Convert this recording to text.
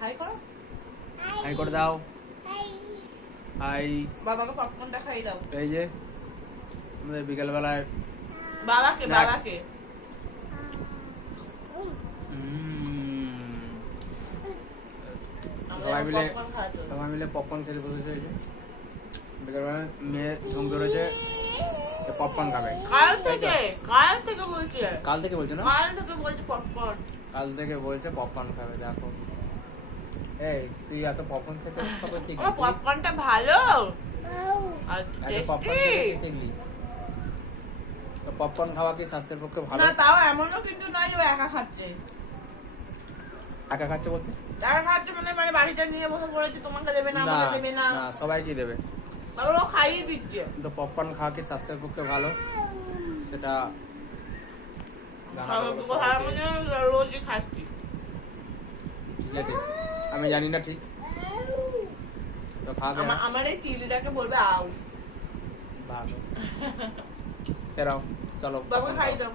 High করো, high করে দাও। হাই। বাবাকে পপকর্নটা খাইয়ে দাও। এই যে আমাদের বিকেল বেলায় বাবাকে Snacks. বাবাকে সবাই মিলে পপকর্ন খাওয়াতে হবে। সবাই মিলে পপকর্ন খেতে বসেছে। এই যে বিকেলবেলায় মেয়ে ঘুম ধরেছে, পপকর্ন খাবে। কাল থেকে বলছে, কাল থেকে বলছে না, কাল থেকে বলছে পপকর্ন। কাল থেকে বলছে পপকর্ন খাবে। দেখো এই তুই এত পপকর্ন খেতে কবে শিখলি? আমার পপকর্নটা ভালো আর এত পপকর্ন টেস্টি। খেতে শিখলি? তো পপকর্ন খাওয়া কি স্বাস্থ্যের পক্ষে ভালো? না তাও এমনও কিন্তু নয় যে ও একা খাচ্ছে। একা খাচ্ছে বলতে? একা খাচ্ছে মানে বাড়িটা নিয়ে বসে পড়েছে, তোমাকে দেবে না, না আমাকে দেবে না, না, সবাইকে দেবে। তারপর ও খাইয়ে দিচ্ছে। তো পপকর্ন খাওয়া কি স্বাস্থ্যের পক্ষে ভালো সেটা জানার ব্যাপার সবাইকে। রোজই খাচ্ছি। ঠিক আছে, আমি জানি না ঠিক, তো খাওয়া আমার এই চিলিটাকে বলবে আউ। ভালো। এরাও চলো বাবাকে খাইয়ে দাও।